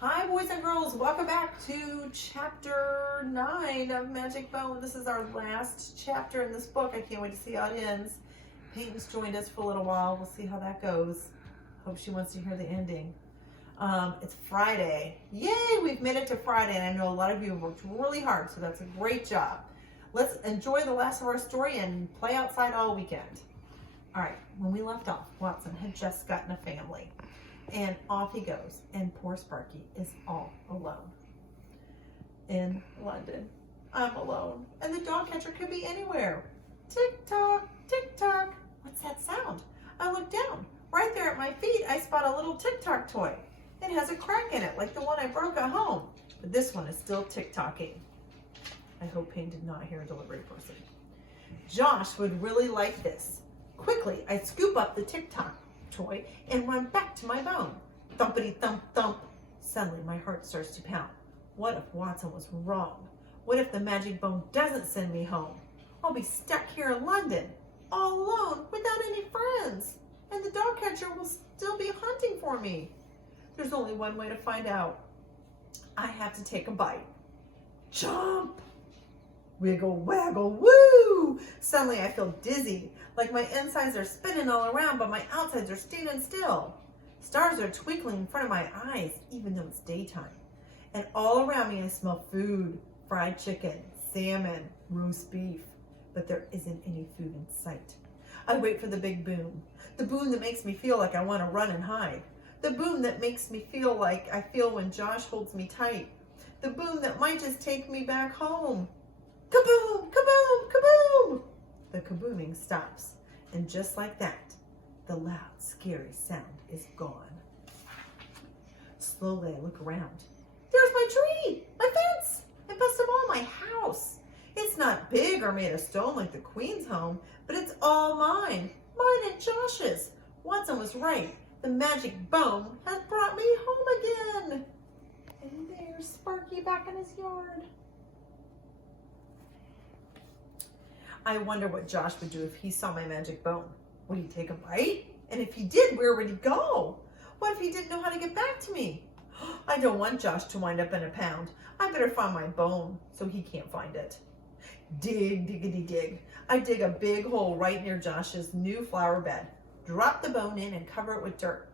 Hi, boys and girls. Welcome back to chapter 9 of Magic Bone. This is our last chapter in this book. I can't wait to see how it ends. Peyton's joined us for a little while. We'll see how that goes. Hope she wants to hear the ending. It's Friday. Yay, we've made it to Friday, and I know a lot of you have worked really hard, so that's a great job. Let's enjoy the last of our story and play outside all weekend. All right, when we left off, Watson had just gotten a family. And off he goes, and poor Sparky is all alone in London. I'm alone, and the dog catcher could be anywhere. Tick tock, tick tock. What's that sound? I look down. Right there at my feet, I spot a little tick tock toy. It has a crack in it, like the one I broke at home, but this one is still tick tocking. I hope Payne did not hear a delivery person. Josh would really like this. Quickly, I scoop up the tick tock toy and run back to my bone. Thumpity thump thump. Suddenly my heart starts to pound. What if Watson was wrong? What if the magic bone doesn't send me home? I'll be stuck here in London, all alone, without any friends, and the dog catcher will still be hunting for me. There's only one way to find out. I have to take a bite. Jump! Wiggle, waggle, woo! Suddenly I feel dizzy, like my insides are spinning all around, but my outsides are standing still. Stars are twinkling in front of my eyes, even though it's daytime. And all around me I smell food, fried chicken, salmon, roast beef, but there isn't any food in sight. I wait for the big boom, the boom that makes me feel like I want to run and hide, the boom that makes me feel like I feel when Josh holds me tight, the boom that might just take me back home. Kaboom! Kaboom! Kaboom! The kabooming stops, and just like that, the loud, scary sound is gone. Slowly, I look around. There's my tree, my fence, and best of all, my house. It's not big or made of stone like the Queen's home, but it's all mine and Josh's. Watson was right. The magic bone has brought me home again. And there's Sparky back in his yard. I wonder what Josh would do if he saw my magic bone. Would he take a bite? And if he did, where would he go? What if he didn't know how to get back to me? I don't want Josh to wind up in a pound. I better find my bone so he can't find it. Dig, diggity dig. I dig a big hole right near Josh's new flower bed. Drop the bone in and cover it with dirt.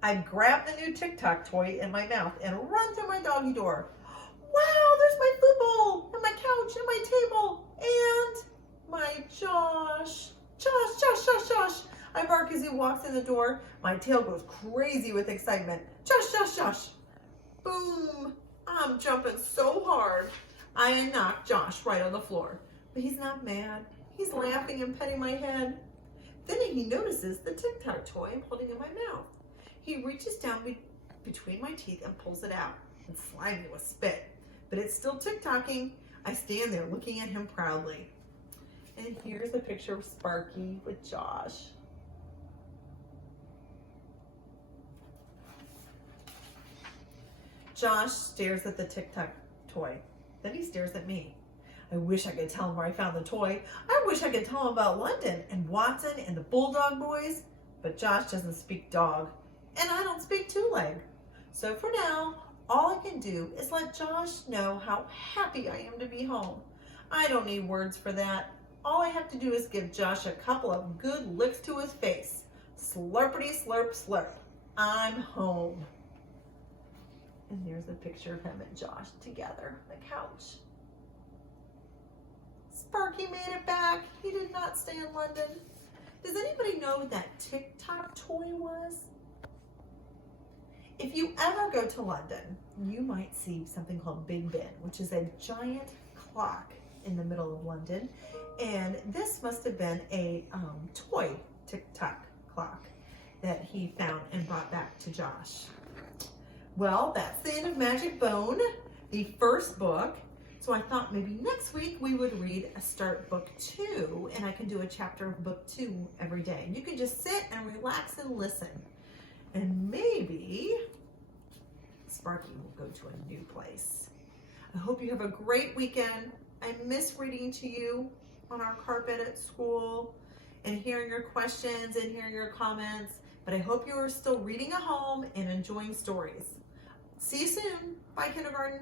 I grab the new Tic Tac toy in my mouth and run through my doggy door. Wow, there's my food bowl and my couch and my table and my Josh. Josh. I bark as he walks in the door. My tail goes crazy with excitement. Josh. Boom. I'm jumping so hard. I knock Josh right on the floor. But he's not mad. He's laughing and petting my head. Then he notices the Tic Tac toy I'm holding in my mouth. He reaches down between my teeth and pulls it out. It's slimy with spit, but it's still tick-tocking. I stand there looking at him proudly. And here's a picture of Sparky with Josh. Josh stares at the Tic Tac toy. Then he stares at me. I wish I could tell him where I found the toy. I wish I could tell him about London and Watson and the Bulldog boys. But Josh doesn't speak dog, and I don't speak two-leg. So for now, all I can do is let Josh know how happy I am to be home. I don't need words for that. All I have to do is give Josh a couple of good licks to his face. Slurpity slurp slurp. I'm home. And there's a picture of him and Josh together on the couch. Sparky made it back. He did not stay in London. Does anybody know what that Tic Tac toy was? If you ever go to London, you might see something called Big Ben, which is a giant clock in the middle of London. And this must have been a toy Tic Tac clock that he found and brought back to Josh. Well, that's the end of Magic Bone, the first book. So I thought maybe next week we would start book 2, and I can do a chapter of book 2 every day. And you can just sit and relax and listen. And maybe Sparky will go to a new place. I hope you have a great weekend. I miss reading to you on our carpet at school and hearing your questions and hearing your comments. But I hope you are still reading at home and enjoying stories. See you soon. Bye, kindergarten.